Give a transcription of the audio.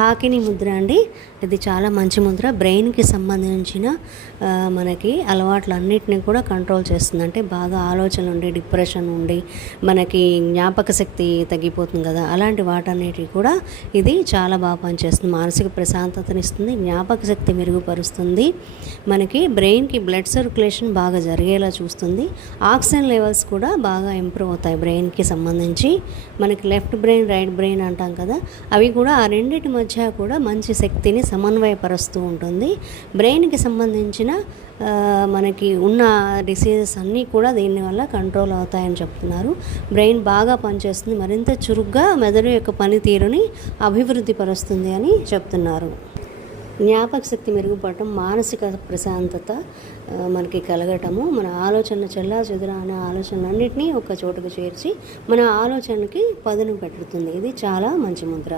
హాకిని ముద్ర అండి. ఇది చాలా మంచి ముద్ర. బ్రెయిన్కి సంబంధించిన మనకి అలవాట్లన్నిటిని కూడా కంట్రోల్ చేస్తుంది. అంటే బాగా ఆలోచనలు ఉండి, డిప్రెషన్ ఉండి, మనకి జ్ఞాపక శక్తి తగ్గిపోతుంది కదా, అలాంటి వాటన్నిటికి కూడా ఇది చాలా బాగా పనిచేస్తుంది. మానసిక ప్రశాంతతనిస్తుంది, జ్ఞాపక శక్తి మెరుగుపరుస్తుంది, మనకి బ్రెయిన్కి బ్లడ్ సర్క్యులేషన్ బాగా జరిగేలా చూస్తుంది. ఆక్సిజన్ లెవెల్స్ కూడా బాగా ఇంప్రూవ్ అవుతాయి బ్రెయిన్కి సంబంధించి. మనకి లెఫ్ట్ బ్రెయిన్, రైట్ బ్రెయిన్ అంటాం కదా, అవి కూడా ఆ రెండింటి మధ్య కూడా మంచి శక్తిని సమన్వయపరుస్తూ ఉంటుంది. బ్రెయిన్కి సంబంధించిన మనకి ఉన్న డిసీజెస్ అన్నీ కూడా దీనివల్ల కంట్రోల్ అవుతాయని చెప్తున్నారు. బ్రెయిన్ బాగా పనిచేస్తుంది, మరింత చురుగ్గా మెదడు యొక్క పనితీరుని అభివృద్ధి పరుస్తుంది అని చెప్తున్నారు. జ్ఞాపక శక్తి మెరుగుపడటం, మానసిక ప్రశాంతత మనకి కలగటము, మన ఆలోచన చెల్లాచెదురు అనే ఆలోచనలన్నింటినీ ఒక చోటుకు చేర్చి మన ఆలోచనకి పదును పెడుతుంది. ఇది చాలా మంచి ముద్ర.